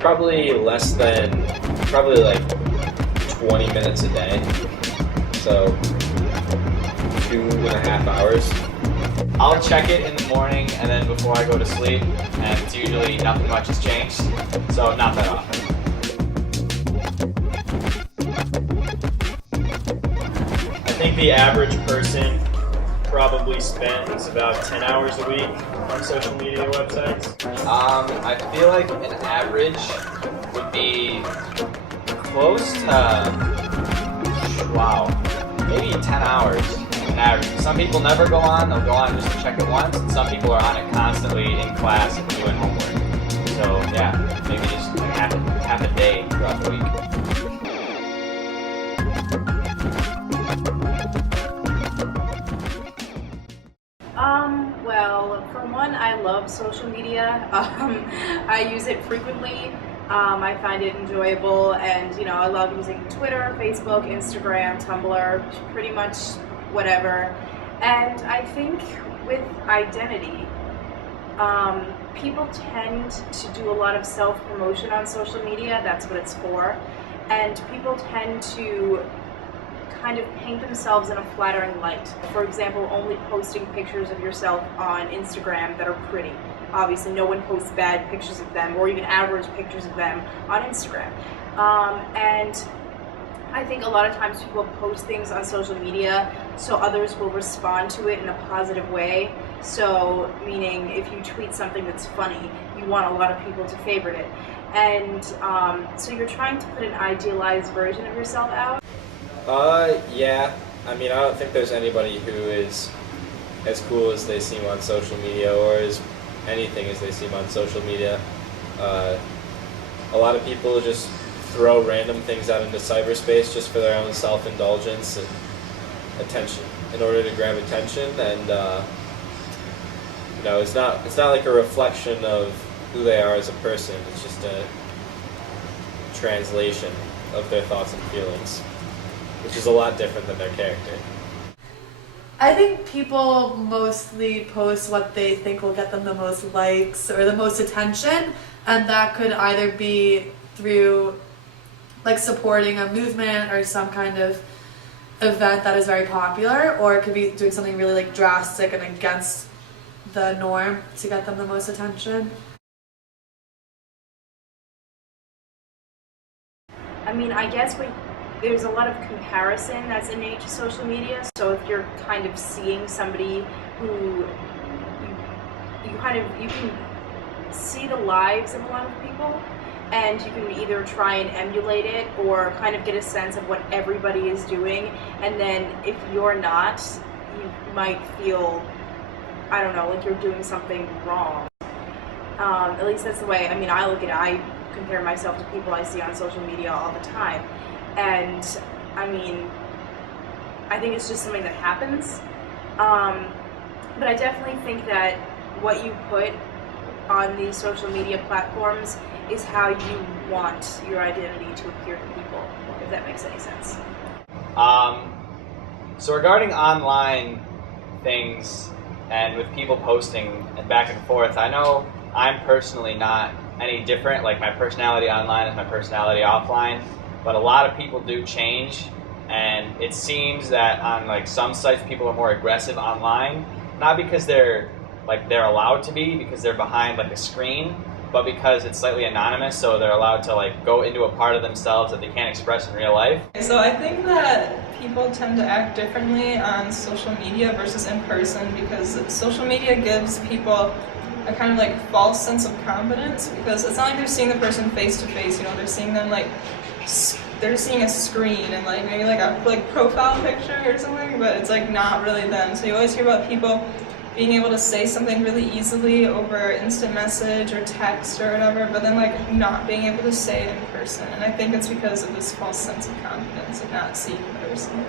Probably less than, probably like 20 minutes a day. So 2.5 hours. I'll check it in the morning and then before I go to sleep, and it's usually nothing much has changed, so not that often. I think the average person probably spends about 10 hours a week on social media websites. I feel like an average would be close to, wow, maybe 10 hours. An average. Some people never go on, they'll go on just to check it once, and some people are on it constantly in class and doing homework. So yeah, maybe just like half a day throughout the week. Well, for one, I love social media. I use it frequently. I find it enjoyable, and I love using Twitter, Facebook, Instagram, Tumblr, pretty much whatever. And I think with identity, people tend to do a lot of self-promotion on social media. That's what it's for. And people tend to kind of paint themselves in a flattering light. For example, only posting pictures of yourself on Instagram that are pretty. Obviously, no one posts bad pictures of them or even average pictures of them on Instagram. And I think a lot of times people post things on social media so others will respond to it in a positive way. So, meaning if you tweet something that's funny, you want a lot of people to favorite it. And so you're trying to put an idealized version of yourself out. Yeah. I mean, I don't think there's anybody who is as cool as they seem on social media or as anything as they seem on social media. A lot of people just throw random things out into cyberspace just for their own self-indulgence and attention, in order to grab attention. And it's not like a reflection of who they are as a person. It's just a translation of their thoughts and feelings, which is a lot different than their character. I think people mostly post what they think will get them the most likes or the most attention, and that could either be through like supporting a movement or some kind of event that is very popular, or it could be doing something really like drastic and against the norm to get them the most attention. I mean, I guess there's a lot of comparison that's innate to social media. So if you're kind of seeing somebody who you can see the lives of a lot of people, and you can either try and emulate it or kind of get a sense of what everybody is doing. And then if you're not, you might feel, I don't know, like you're doing something wrong. At least that's the way, I mean, I look at it. I compare myself to people I see on social media all the time. And I mean, I think it's just something that happens. But I definitely think that what you put on these social media platforms is how you want your identity to appear to people, if that makes any sense. So regarding online things and with people posting and back and forth, I know I'm personally not any different. Like, my personality online is my personality offline, but a lot of people do change, and it seems that on like some sites people are more aggressive online, not because they're allowed to be, because they're behind like a screen, but because it's slightly anonymous, so they're allowed to like go into a part of themselves that they can't express in real life. So I think that people tend to act differently on social media versus in person, because social media gives people a kind of like false sense of confidence, because it's not like they're seeing the person face to face, they're seeing them like, they're seeing a screen and like maybe like a profile picture or something, but it's like not really them. So you always hear about people being able to say something really easily over instant message or text or whatever, but then like not being able to say it in person. And I think it's because of this false sense of confidence of not seeing the person.